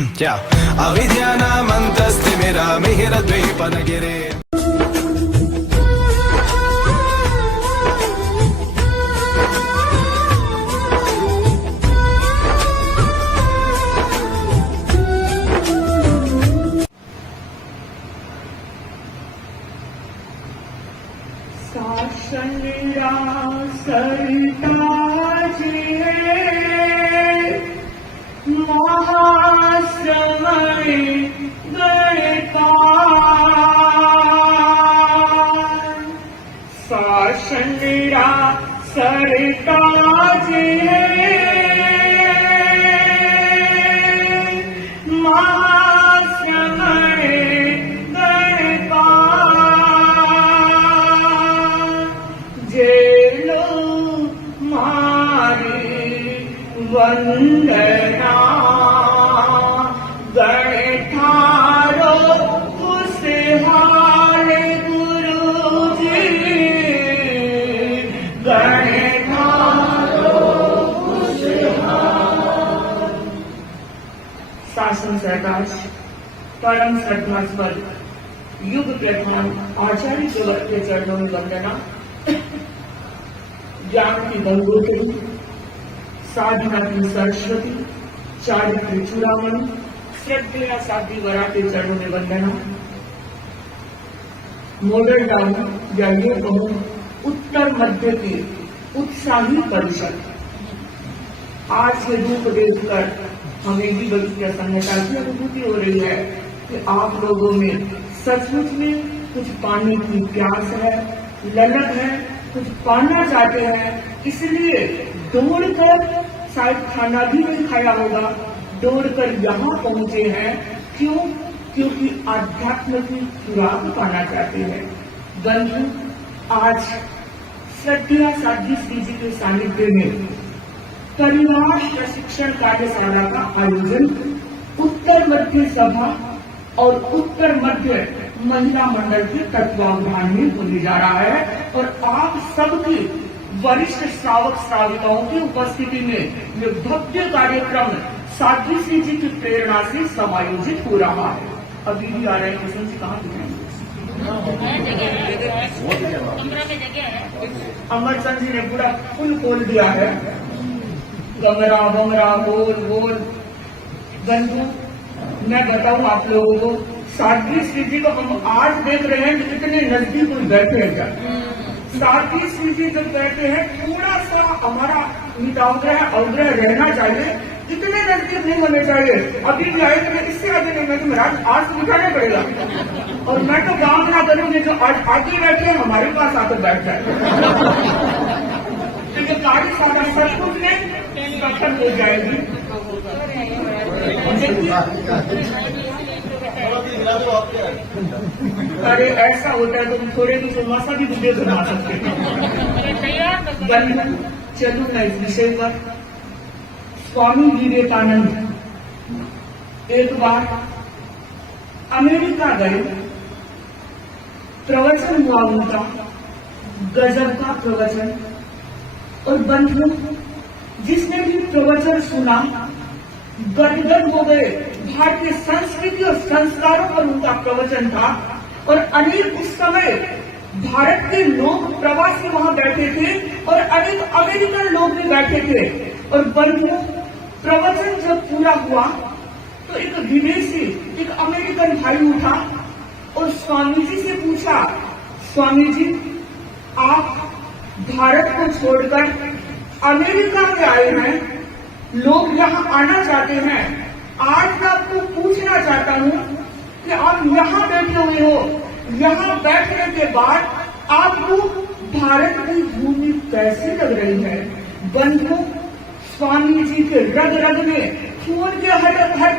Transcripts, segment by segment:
क्या अविद्यानामन्तस्तिमिरामिहिरद्वीपनगिरे महाश्रमणे गणिता शासनिरा सरताजे महाश्रमणे गणिता जेलो मारी वंदना गणितारो खुशहाल गुरुजी गणितारो खुशहाल। शासन सरताज परम श्रद्धास्पद युग प्रधान आचार्य जगत के चरणों में वंदना। ज्ञान की गंगोत्री, साधना की सरस्वती, चारित्र चूड़ामणि, श्रद्धेया साध्वी वरा के चरणों में वंदना। मॉडल टाउन या ये कहूं उत्तर मध्य की उत्साही परिषद आज के रूप देखकर हमें भी बड़ी प्रसन्नता की अनुभूति हो रही है कि आप लोगों में सचमुच में कुछ पाने की प्यास है, ललक है, कुछ पाना चाहते हैं, इसलिए दौड़कर, शायद खाना भी नहीं खाया होगा, दौड़कर यहाँ पहुंचे हैं। क्यों? क्योंकि आध्यात्म की खुराक पाना चाहते हैं। बंधु, आज श्रद्धेया साध्वी श्री जी के सानिध्य में परिवार प्रशिक्षण कार्यशाला का आयोजन उत्तर मध्य सभा और उत्तर मध्य महिला मंडल के तत्वावधान में होने जा रहा है और आप सबकी वरिष्ठ श्रावक श्राविकाओं की उपस्थिति में ये भव्य कार्यक्रम साध्वी श्री जी की प्रेरणा से समायोजित हो रहा है। अभी भी आ रहे हैं किशन जी, कहाँ दिखाएंगे? अमरचंद जी ने पूरा फुल खोल दिया है, गमरा बमरा बोल बोल। बंधु, मैं बताऊं आप लोगों को, साध्वी श्री जी को हम आज देख रहे हैं कि कितने नजदीक कोई बैठे हैं। क्या साध्वी श्री जी जब बैठे हैं, थोड़ा सा हमारा अवग्रह रहना चाहिए, इतने नजदीक नहीं होने चाहिए। अभी भी आए तो मैं इससे आगे नहीं, मैं तो महाराज आज दिखाना पड़ेगा। और मैं तो काम ना करूंगी, जो आज आगे बैठे हैं हमारे पास आकर बैठ जाए क्योंकि कार्यशाला सब कुछ में सफल हो जाएगी। अरे ऐसा होता है तो थोड़े कुछ मासा भी वीडियो बना सकते हैं। चलूं मैं इस विषय पर। स्वामी विवेकानंद एक बार अमेरिका गए, प्रवचन हुआ उनका, गजब का प्रवचन। और बंधु, जिसने भी प्रवचन सुना गदगद हो गए। भारतीय संस्कृति और संस्कारों पर उनका प्रवचन था और अनेक उस समय भारत के लोग प्रवासी वहां बैठे थे और अनेक अमेरिकन लोग भी बैठे थे। और बंधु, प्रवचन जब पूरा हुआ तो एक विदेशी, एक अमेरिकन भाई उठा और स्वामी जी से पूछा, स्वामी जी, आप भारत को छोड़कर अमेरिका में आए हैं, लोग यहाँ आना चाहते हैं। आज मैं आपको पूछना चाहता हूँ कि आप यहाँ बैठे हुए हो, यहाँ बैठने के बाद आपको भारत की भूमि कैसी लग रही है? बंधु, स्वामी जी के रग रग में, खून के हर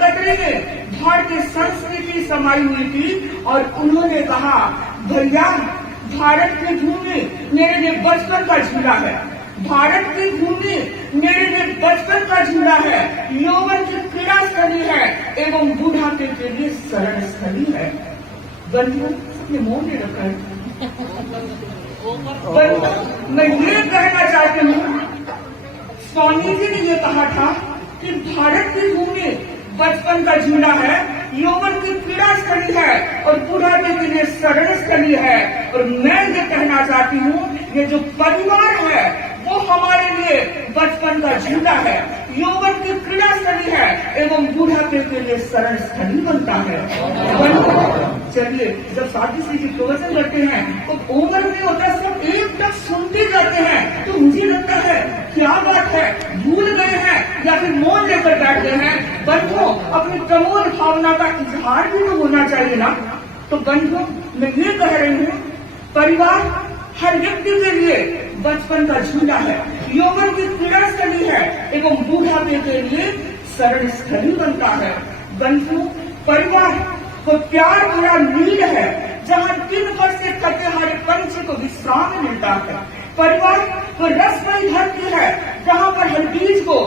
कतरे में भारतीय संस्कृति समाई हुई थी और उन्होंने कहा, भैया, भारत की भूमि मेरे लिए बचपन का झूला है, भारत की भूमि मेरे लिए बचपन का झूला है, यौवन की क्रीड़ा स्थली है एवं बुढ़ापे के लिए शरण स्थली है। बंधु, सबने मोह में रखा है। मैं ये कहना चाहती हूँ, स्वामी जी ने ये कहा था कि भारत की भूमि बचपन का झूला है, यौवन की क्रीड़ा स्थली है और बुढ़ापे के लिए शरण स्थली है। और मैं ये कहना चाहती हूँ, ये जो परिवार है वो हमारे लिए बचपन का झूला है, यौवन की क्रीड़ा स्थली है एवं बुढ़ापे के लिए शरण स्थली बनता है। चलिए, जब साथी श्री जी प्रवचन करते हैं तो उम्र नहीं होता है, सब एक तक सुनते जाते हैं। तो मुझे लगता है क्या बात है, भूल गए हैं या फिर मौन लेकर बैठे हैं। बंधुओं, अपनी प्रमोद भावना का इजहार भी तो होना चाहिए ना। तो बंधुओं, मैं ये कह रही हूँ, परिवार हर व्यक्ति के लिए बचपन का झूला है, यौवन की क्रीड़ा स्थली है एवं बुढ़ापे के लिए शरण स्थली बनता है। बंधुओं, परिवार वो प्यार भरा नीड है जहाँ दिन भर से थके हारे पंछी को विश्राम मिलता है। परिवार वो रसमयी धरती है जहाँ पर हर बीज को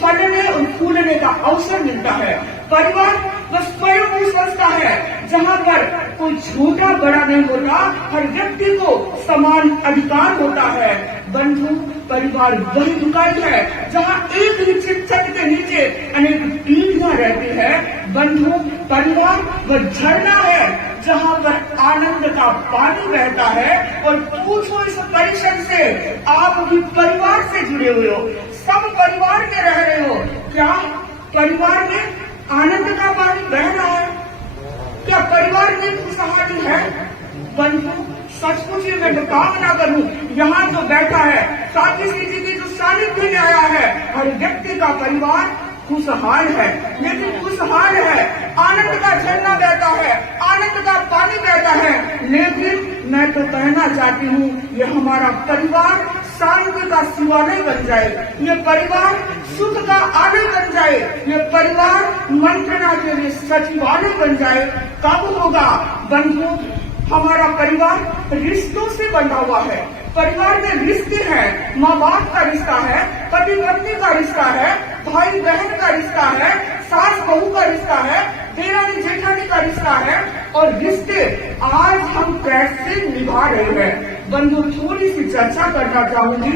फलने और फूलने का अवसर मिलता है। परिवार वो स्वयं उस संस्था है जहाँ पर कोई छोटा बड़ा नहीं होता, हर व्यक्ति को समान अधिकार होता है। बंधु, परिवार वही इकाई है जहाँ एक ही छत के नीचे अनेक पीढ़ियां रहती है। बंधु, परिवार वह झरना है जहाँ पर आनंद का पानी बहता है। और पूछो इस परिषद से, आप भी परिवार से जुड़े हुए हो, सब परिवार में रह रहे हो, क्या परिवार में आनंद का पानी बह रहा है? क्या परिवार में खुशहाली है? बंधु, सचमुच मैं कामना करूं, यहाँ जो बैठा है साथी श्री जी की जो सानिध्य में आया है, हर व्यक्ति का परिवार खुशहाल है। लेकिन खुशहाल है, आनंद का झरना बहता है, आनंद का पानी बहता है। लेकिन मैं तो कहना चाहती हूँ, ये हमारा परिवार शांति का शिवालय बन जाए, ये परिवार सुख का आलय बन जाए, ये परिवार मंत्रणा के लिए सचिवालय बन जाए। कब होगा? बंधु, हमारा परिवार रिश्तों से बंधा हुआ है। परिवार में रिश्ते हैं, माँ बाप का रिश्ता है, पति पत्नी का रिश्ता है, भाई बहन का रिश्ता है, सास बहू का रिश्ता है, देरानी जेठानी का रिश्ता है। और रिश्ते आज हम कैसे निभा रहे हैं? बंधु, थोड़ी सी चर्चा करना चाहूंगी।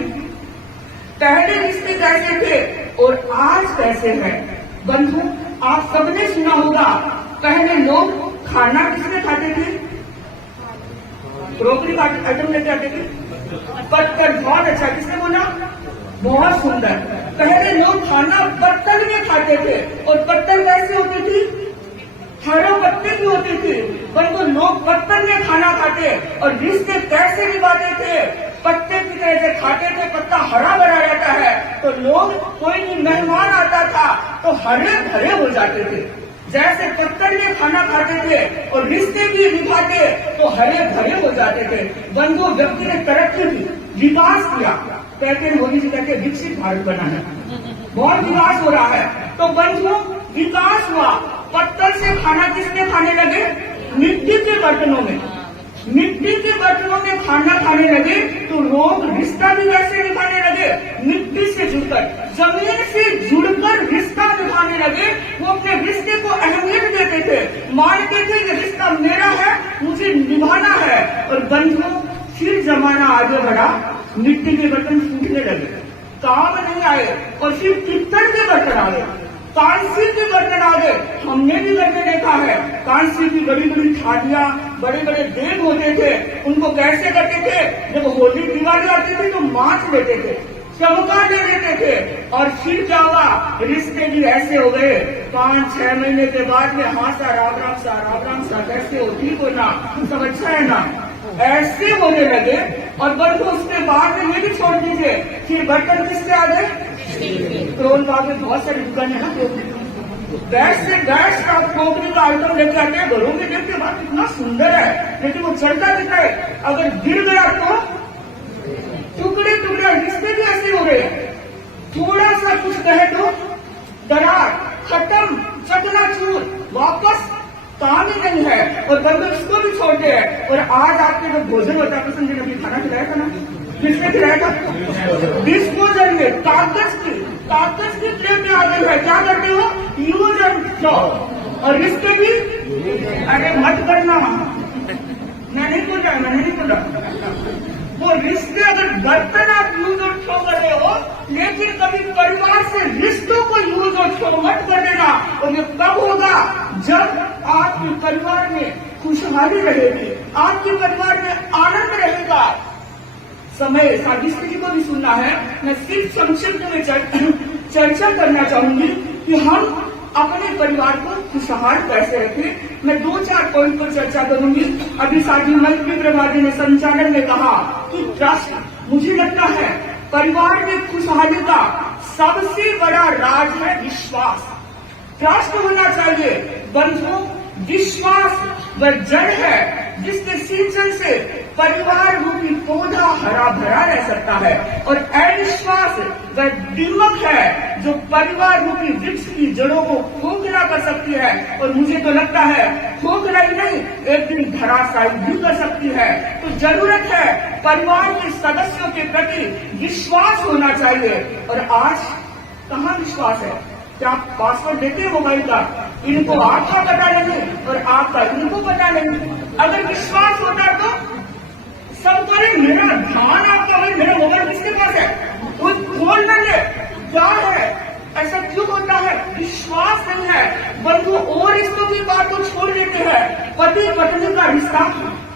पहले रिश्ते कैसे थे और आज कैसे हैं? बंधु, आप सबने सुना होगा, पहले लोग खाना किसने खाते थे? क्रोकरी का आइटम लेके आते थे। पत्थर, बहुत अच्छा, किसने बोला? बहुत सुंदर। पहले लोग खाना पत्थर में खाते थे और पत्थर कैसे होती थी? हरा पत्ते की होती थी। परंतु लोग पत्थर में खाना खाते और रिश्ते कैसे निभाते थे? पत्ते की तरह से खाते थे, पत्ता हरा भरा रहता है तो लोग, कोई भी मेहमान आता था तो हरे भरे हो जाते थे। जैसे पत्थर में खाना खाते थे और रिश्ते भी निभाते तो हरे भरे हो जाते थे। बंधु, व्यक्ति ने तरक्की की, विकास किया, कहते हैं मोदी जी कहते हैं विकसित भारत बना है, बहुत विकास हो रहा है। तो बंधु, विकास हुआ, पत्थर से खाना किसने खाने लगे? मिट्टी के बर्तनों में। मिट्टी के बर्तनों में खाना खाने लगे तो लोग रिश्ता भी कैसे निभाने लगे? मिट्टी से जुड़कर, जमीन से जुड़कर रिश्ता निभाने लगे। वो अपने रिश्ते को अहमियत देते थे, मानते थे कि रिश्ता मेरा है, मुझे निभाना है। और बंधुओं, फिर जमाना आगे बढ़ा, मिट्टी के बर्तन फूटने लगे, काम नहीं आए, और फिर पित्तल के बर्तन आ गए, कांसी के बर्तन आ गए। हमने भी घर में देखा है, कांसी की बड़ी बड़ी थालियां, बड़े बड़े देग होते थे, उनको कैसे करते थे? जब होली दिवाली आती थी तो मांस लेते थे, चमका ले लेते थे। और फिर क्या हुआ? रिश्ते भी ऐसे हो गए, 5-6 महीने के बाद में हाँ सा राम राम सा कैसे हो, ठीक हो ना, सब अच्छा है ना, ऐसे होने लगे। और बल्कि उसके बाद में ये भी छोड़ दीजिए, फिर बर्तन किससे आ गए? पेट्रोल बाग में बहुत सारी दुकानें हैं ना, गैस से गैस का टोकरी का आइटम लेके आते हैं, घरों में देखते बाद कितना सुंदर है, लेकिन वो चलता कितना है, अगर गिर गया तो टुकड़े टुकड़े। रिश्ते भी ऐसे हो गए, थोड़ा सा कुछ कहे तो दरार, खत्म, चकनाचूर, वापस काम ही नहीं है। और बंदे उसको भी छोड़ते हैं। और आज आपके जो भोजन होता है, प्रसन्न जी ने खाना खिलाया था ना, किसने खिलाया था? डिस्पोजल में कागज की प्लेट में आ गई है, क्या करते हो? Use and throw. और रिश्ते भी, अरे मत करना, मैं नहीं बोल रहा। वो रिश्ते, अगर बर्तन आप यूज और थ्रो कर रहे हो, लेकिन कभी परिवार से रिश्तों को यूज और थ्रो मत कर देना। और ये कब जब आपके परिवार में खुशहाली रहेगी, आपके परिवार में आनंद रहेगा। समय सावित्री जी को भी सुनना है। मैं सिर्फ संक्षिप्त में चर्चा करना चाहूंगी कि हम अपने परिवार को खुशहाल कैसे रखें। मैं 2-4 पॉइंट पर चर्चा करूंगी। अभी साथी मंत्री प्रभा जी ने संचालन में कहा कि ट्रस्ट, मुझे लगता है परिवार में खुशहाली का सबसे बड़ा राज है विश्वास। ट्रस्ट होना चाहिए। बंधुओं, विश्वास वह जड़ है जिसके सिंचन से परिवार रूपी पौधा हरा भरा रह सकता है, और अविश्वास वह दीमक है जो परिवार रूपी वृक्ष की जड़ों को खोखला कर सकती है, और मुझे तो लगता है खोखला ही नहीं, एक दिन धराशायी भी कर सकती है। तो जरूरत है परिवार के सदस्यों के प्रति विश्वास होना चाहिए। और आज कहाँ विश्वास है? क्या आप पासवर्ड देते हैं मोबाइल का? इनको आपका पता नहीं और आपका इनको पता नहीं। अगर विश्वास होता तो सब करें, मेरा ध्यान आपका है, मेरा मोबाइल किसके पास है, कोई खोल न ले। क्या है? ऐसा क्यों होता है? विश्वास नहीं है। बंधु और रिश्तों की बात को छोड़ देते हैं। पति पत्नी का रिश्ता,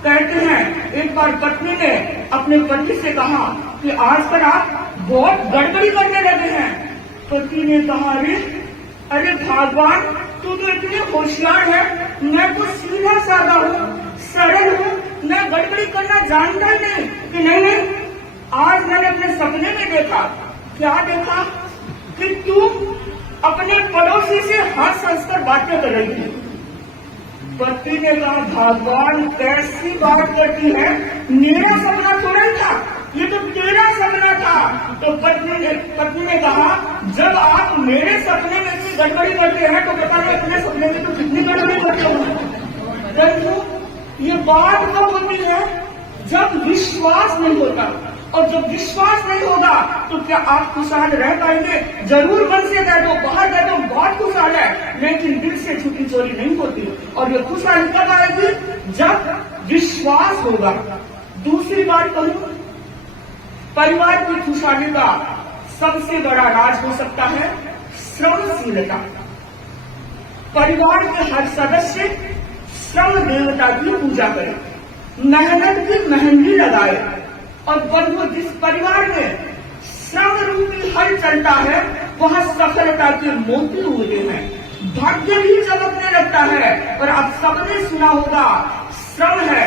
कहते हैं एक बार पत्नी ने अपने पति से कहा कि आजकल आप बहुत गड़बड़ी करने लगे हैं। पति ने कहा, अरे भगवान, तू तो इतने होशियार है, मैं तो सीधा साधा हूँ, सरल हूँ, मैं गड़बड़ी करना जानता ही नहीं। कि नहीं, आज मैंने अपने सपने में देखा। क्या देखा? कि तू अपने पड़ोसी से हंस हंसकर बातें कर रही थी। पति ने कहा, भगवान कैसी बात करती है, मेरा सपना थोड़ा ही था, ये तो तेरा सपना था। तो पत्नी ने कहा, जब आप मेरे सपने में इतनी गड़बड़ी करते हैं तो पता नहीं अपने सपने में तो कितनी गड़बड़ी करते हो। ये बात कब होती है? जब विश्वास नहीं होता। और जब विश्वास नहीं होगा तो क्या आप खुशहाल रह पाएंगे? जरूर मन से कह दो, बाहर कह दो बहुत खुशहाल है, लेकिन दिल से छुट्टी चोरी नहीं होती। और ये खुशहाली कब आएगी? जब विश्वास होगा। दूसरी बात कहूं, परिवार की खुशहाली का सबसे बड़ा राज हो सकता है श्रमशीलता। परिवार के हर सदस्य श्रम देवता की पूजा करे, मेहनत की मेहंदी लगाए। और बंधु, जिस परिवार में श्रम रूपी हल चलता है वहां सफलता के मोती उगते हैं, भाग्य भी चमकने लगता है। और आप सबने सुना होगा, श्रम है,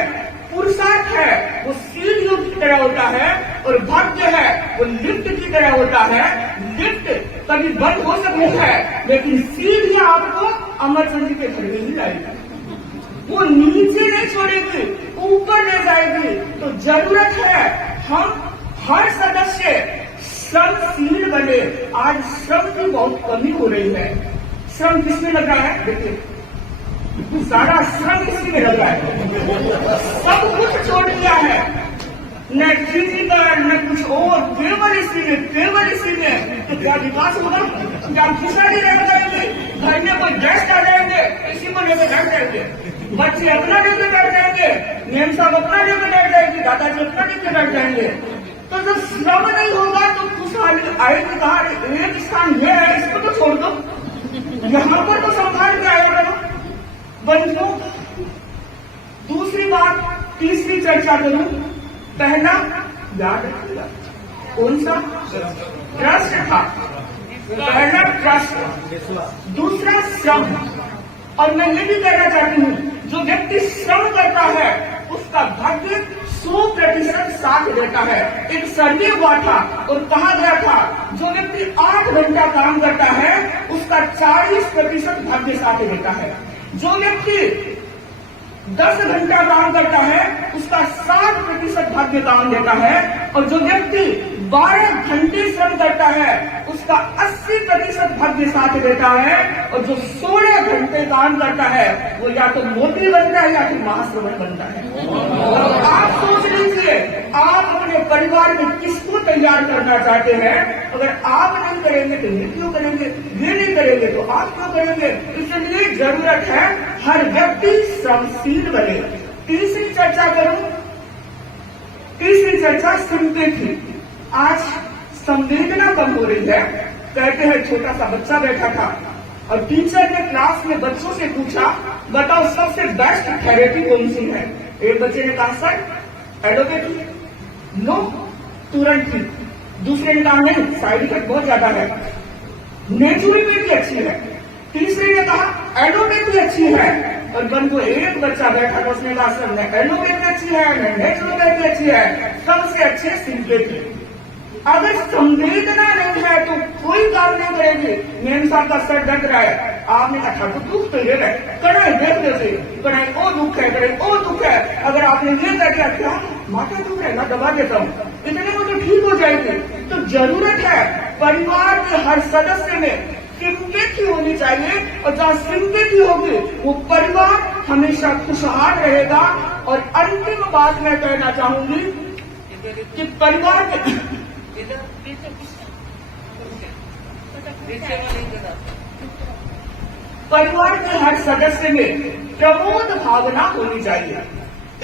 पुरुषार्थ है, वो सीढ़ियों की तरह होता है, और भाग्य है वो लिफ्ट की तरह होता है। लिफ्ट कभी बंद हो सकती है, लेकिन सीढ़ियां आपको अमरचंद जी के घर में ही लाएगी, वो नीचे नहीं छोड़ेगी, ऊपर ले जाएगी। तो जरूरत है हम हर सदस्य श्रमशील बने। आज श्रम की बहुत कमी हो रही है। श्रम किसमें लग रहा है? देखिए, सारा श्रम इसी में लगा है, सब कुछ छोड़ दिया है, न फिजिकल न कुछ और, केवल इसी में। तो क्या विकास होगा? क्या खुशहाली रह जाएंगे? घर में कोई गेस्ट आ जाएंगे, इसी को लेकर बैठ जाएंगे, बच्चे अपना लेकर बैठ जाएंगे, मेम साहब अपना लेकर बैठ जाएंगे, दादाजी अपना लेकर बैठ जाएंगे। तो जब श्रम नहीं होगा तो खुशहाली आएगी कहाँ? एक स्थान ये है, इसको तो छोड़ दो, यहाँ पर तो संभाल के आएगा। बंधुओं, दूसरी बात, तीसरी चर्चा करूं। पहला याद रखिएगा, कौन सा? ट्रस्ट था। पहला ट्रस्ट, दूसरा श्रम। और मैं ये भी कहना चाहती हूँ, जो व्यक्ति श्रम करता है उसका भाग्य 100% साथ देता है। एक सर्वे हुआ था और कहा गया था, जो व्यक्ति 8 घंटा काम करता है उसका 40% भाग्य साथ देता है। जो व्यक्ति 10 घंटा काम करता है उसका 60% भाग्य काम देता है, और जो व्यक्ति 12 घंटे श्रम करता है उसका 80% भाग्य साथ देता है, और जो 16 घंटे काम करता है वो या तो मोती बनता है या फिर महाश्रवण बनता है। अब आप सोच लीजिए, आप अपने परिवार में किसको तैयार करना चाहते हैं? अगर आप नहीं करेंगे तो ये क्यों करेंगे, ये नहीं करेंगे तो आप क्यों करेंगे? इसलिए जरूरत है हर व्यक्ति श्रमशील बने। तीसरी चर्चा करूं, तीसरी चर्चा सिंपैथी। आज संवेदना कम हो रही है। कहते हैं छोटा सा बच्चा बैठा था, और टीचर ने क्लास में बच्चों से पूछा, बताओ सबसे बेस्ट थेरेपी कौन सी है? एक बच्चे ने कहा सर एलोपैथी। नो, तुरंत ही। दूसरे ने कहा नहीं, साइड इफेक्ट बहुत ज्यादा है। नेचुरोपैथी अच्छी है। तीसरे ने कहा एलोपैथी अच्छी है। और परंतु एक बच्चा बैठा था, उसने कहा सर न एलोपैथी अच्छी है न नेचुरोपैथी अच्छी है, सबसे अच्छी सिंपैथी। अगर संवेदना नहीं है तो कोई काम नहीं करेगी। मेम साहब का सर दर्द रहा है, आपने कहा तो दुख तो ये है, कड़ाई देख देते, कड़ाई ओ दुख है, कड़ाई ओ दुख है। अगर आपने ये कह दिया क्या माथा दुख है, मैं दबा देता हूँ, इतने में तो ठीक हो जाएगी। तो जरूरत है परिवार के हर सदस्य में सिंपैथी होनी चाहिए, और जहाँ सिंपैथी होगी वो परिवार हमेशा खुशहाल रहेगा। और अंतिम बात मैं कहना चाहूंगी कि परिवार के हर सदस्य में प्रमोद भावना होनी चाहिए,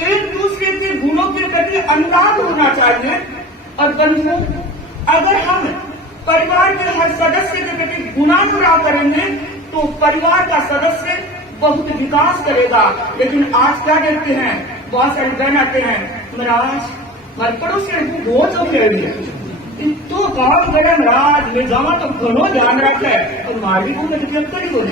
एक दूसरे के गुणों के प्रति अनुराग होना चाहिए। और बंधुओं, अगर हम परिवार के हर सदस्य के प्रति गुणानुराग करेंगे तो परिवार का सदस्य बहुत विकास करेगा। लेकिन आज क्या देखते हैं, बहुत सारे बहन आते हैं, महाराज हमारे पड़ोसी बहुत हो गए तो काम करे महाराज में जावा तो घणो ध्यान रखे, और मारी को मैं मतलब करी बोले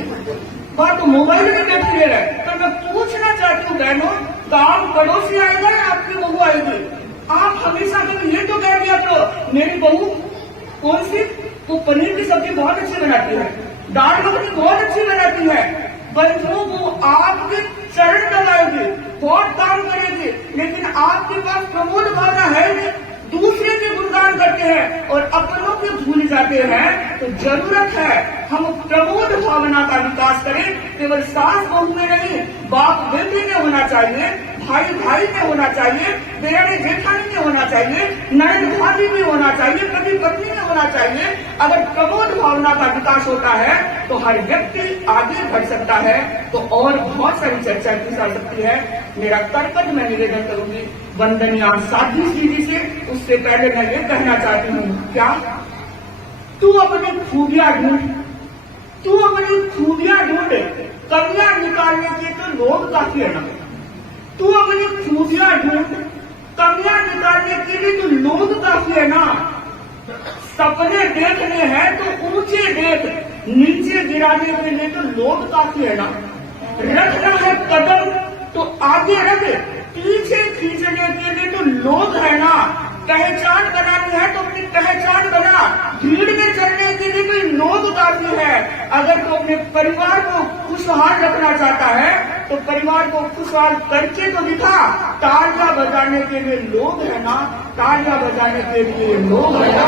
बात तो मोबाइल में बैठी है। तो मैं पूछना चाहती हूँ बहनों, काम पड़ोसी आएगा या आपकी बहू आएगी? आप हमेशा कभी ये तो कह दिया करो मेरी बहू कौन सी, वो पनीर की सब्जी बहुत अच्छी बनाती है, दाल मखनी बहुत अच्छी बनाती है। बंधुओं, वो आपके चरण दबाएगी, बहुत काम करेगी, लेकिन आपके पास प्रमोद भावना है नहीं, दूसरे के गुणगान करते हैं और अपनों के भूल जाते हैं। तो जरूरत है हम प्रमोद भावना का विकास करें। केवल सास बहू में नहीं, बाप बेटे में होना चाहिए, भाई भाई में होना चाहिए, देवरी जेठानी में होना चाहिए, ननद भाभी में होना चाहिए, पति पत्नी में होना चाहिए। अगर प्रमोद भावना का विकास होता है तो हर व्यक्ति आगे बढ़ सकता है। तो और बहुत सारी चर्चा की जा सकती है। मेरा कर्तव्य मैं निवेदन करूंगी वंदनीय साध्वी दीदी से। उससे पहले मैं ये कहना चाहती हूँ, क्या तू अपनी खूबियां ढूंढ, तू अपनी खूबियां ढूंढ, कमियां निकालने के तो लोग काफी है ना। तू अपनी खूबियां ढूंढ, कमियां निकालने के लिए तो लोग काफी है ना। सपने देखने हैं तो ऊंचे देख, नीचे गिराने के लिए तो लोग काफी है ना। रखना है कदम तो आगे रख, पीछे खींचने के लिए तो लोग है ना। पहचान बनानी है तो अपनी पहचान बना, भीड़ में चलने के लिए भी लोग काफी है। अगर तो अपने परिवार को खुशहाल रखना चाहता है तो परिवार को खुशहाल करके तो दिखा। तालियां बजाने के लिए लोग है ना, तालियां बजाने के लिए लोग है ना।